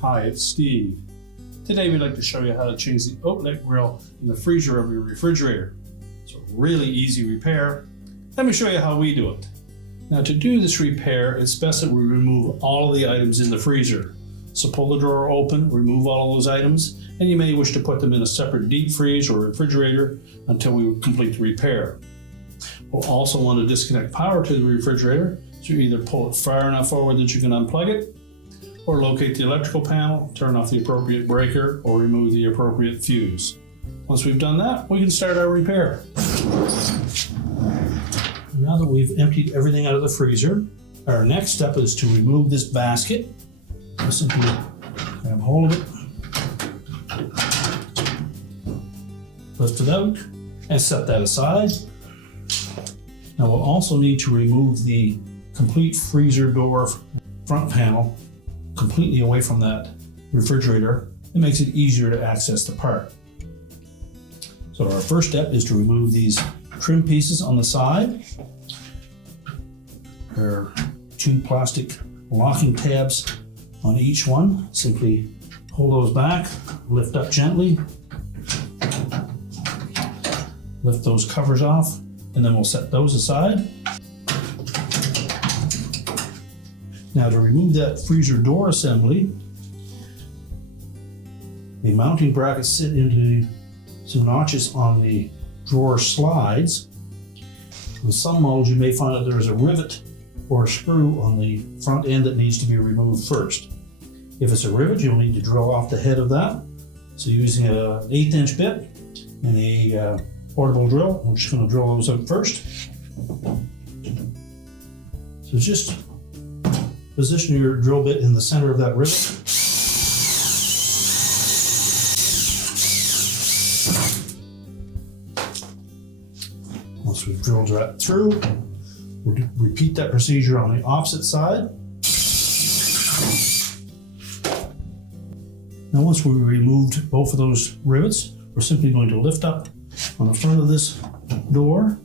Hi, it's Steve. Today we'd like to show you how to change the outlet grill in the freezer of your refrigerator. It's a really easy repair. Let me show you how we do it. Now, to do this repair, it's best that we remove all of the items in the freezer. So pull the drawer open, remove all of those items, and you may wish to put them in a separate deep freeze or refrigerator until we complete the repair. We'll also want to disconnect power to the refrigerator, so you either pull it far enough forward that you can unplug it, or locate the electrical panel, turn off the appropriate breaker, or remove the appropriate fuse. Once we've done that, we can start our repair. Now that we've emptied everything out of the freezer, our next step is to remove this basket. Simply grab hold of it, lift it out, and set that aside. Now we'll also need to remove the complete freezer door front panel completely away from that refrigerator. It makes it easier to access the part. So our first step is to remove these trim pieces on the side. There are two plastic locking tabs on each one. Simply pull those back, lift up gently, lift those covers off, and then we'll set those aside. Now, to remove that freezer door assembly, the mounting brackets sit into some notches on the drawer slides. In some models, you may find that there is a rivet or a screw on the front end that needs to be removed first. If it's a rivet, you'll need to drill off the head of that. So using an 1/8 inch bit and a portable drill, we're just going to drill those out first. So just position your drill bit in the center of that rivet. Once we've drilled that through, we'll repeat that procedure on the opposite side. Now, once we've removed both of those rivets, we're simply going to lift up on the front of this door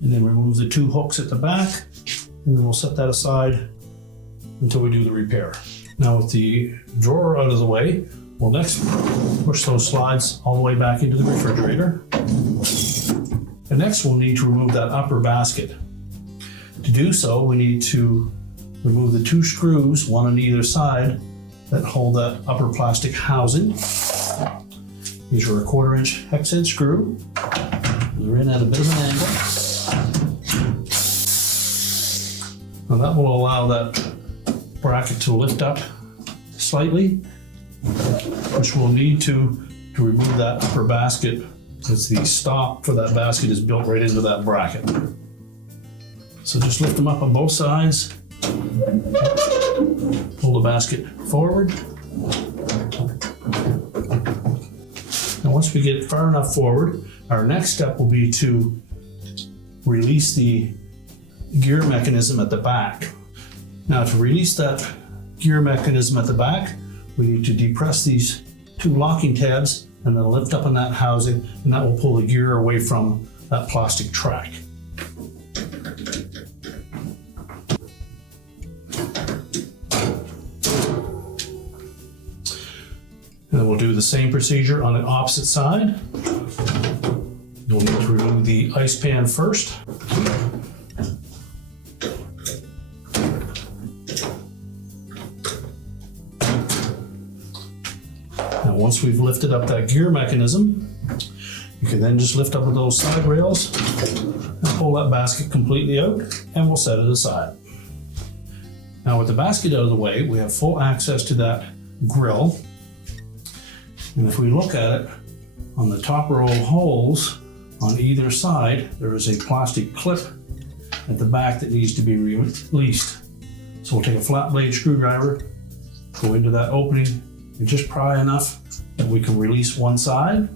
and then remove the two hooks at the back. And then we'll set that aside until we do the repair. Now, with the drawer out of the way, we'll next push those slides all the way back into the refrigerator. And next we'll need to remove that upper basket. To do so, we need to remove the two screws, one on either side, that hold that upper plastic housing. These are a 1/4 inch hex head screw. They're in at a bit of an angle. Now that will allow that bracket to lift up slightly, which we'll need to remove that upper basket, because the stop for that basket is built right into that bracket. So just lift them up on both sides, pull the basket forward. Now once we get it far enough forward, our next step will be to release the gear mechanism at the back. Now, to release that gear mechanism at the back, we need to depress these two locking tabs and then lift up on that housing, and that will pull the gear away from that plastic track. And then we'll do the same procedure on the opposite side. You'll need to remove the ice pan first. Now, once we've lifted up that gear mechanism, you can then just lift up with those side rails and pull that basket completely out, and we'll set it aside. Now, with the basket out of the way, we have full access to that grill. And if we look at it, on the top row of holes on either side, there is a plastic clip at the back that needs to be released. So we'll take a flat blade screwdriver, go into that opening, and just pry enough that we can release one side.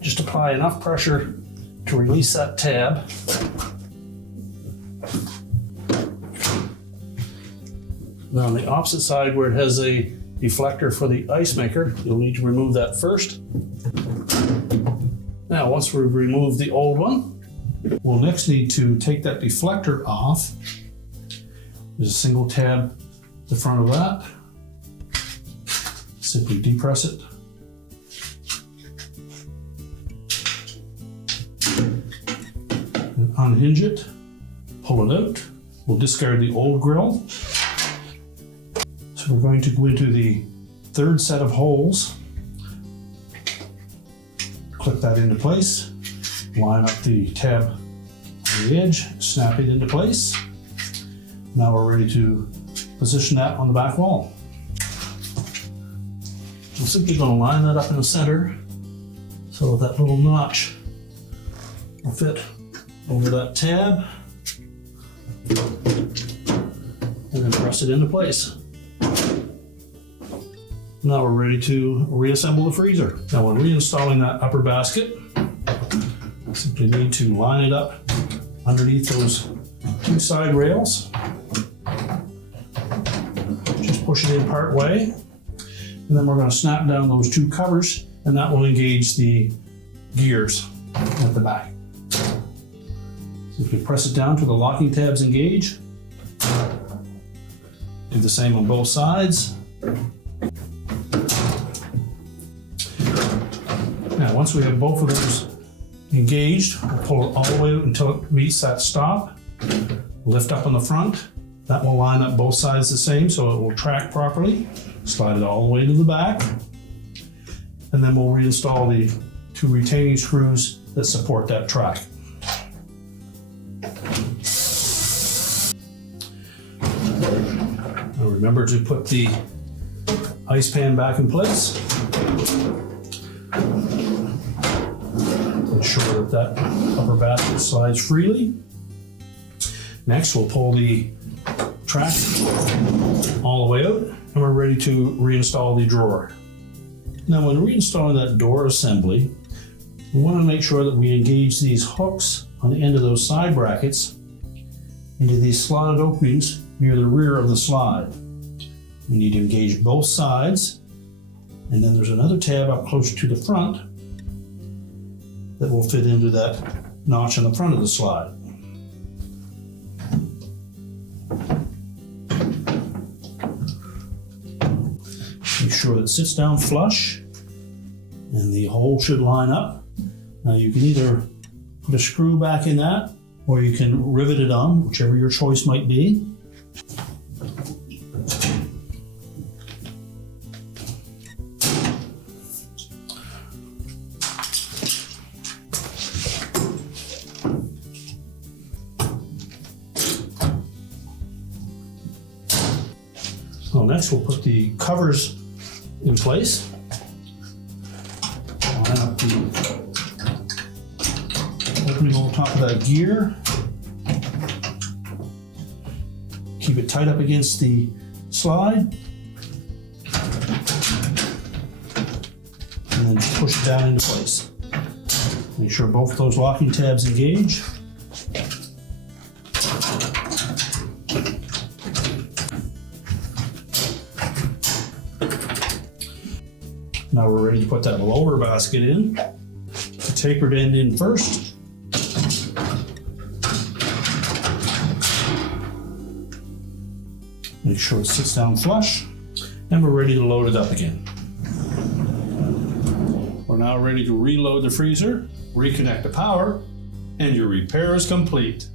Just apply enough pressure to release that tab. Then on the opposite side where it has a deflector for the ice maker, you'll need to remove that first. Now, once we've removed the old one, we'll next need to take that deflector off. There's a single tab at the front of that. Simply depress it. And unhinge it, pull it out. We'll discard the old grill. So we're going to go into the third set of holes. Clip that into place. Line up the tab on the edge, snap it into place. Now we're ready to position that on the back wall. I'm simply going to line that up in the center so that little notch will fit over that tab, and then press it into place. Now we're ready to reassemble the freezer. Now when reinstalling that upper basket, simply need to line it up underneath those two side rails. Just push it in part way, and then we're going to snap down those two covers, and that will engage the gears at the back. Simply press it down till the locking tabs engage. Do the same on both sides. Now, once we have both of those engaged, we'll pull it all the way out until it meets that stop. Lift up on the front. That will line up both sides the same so it will track properly. Slide it all the way to the back. And then we'll reinstall the two retaining screws that support that track. Now remember to put the ice pan back in place. Ensure that upper basket slides freely. Next, we'll pull the track all the way out, and we're ready to reinstall the drawer. Now, when reinstalling that door assembly, we want to make sure that we engage these hooks on the end of those side brackets into these slotted openings near the rear of the slide. We need to engage both sides, and then there's another tab up closer to the front that will fit into that notch on the front of the slide. Make sure that it sits down flush and the hole should line up. Now you can either put a screw back in that, or you can rivet it on, whichever your choice might be. So next we'll put the covers in place. Line up the opening on top of that gear. Keep it tight up against the slide. And then just push it down into place. Make sure both of those locking tabs engage. Now we're ready to put that lower basket in. The tapered end in first. Make sure it sits down flush, and we're ready to load it up again. We're now ready to reload the freezer, reconnect the power, and your repair is complete.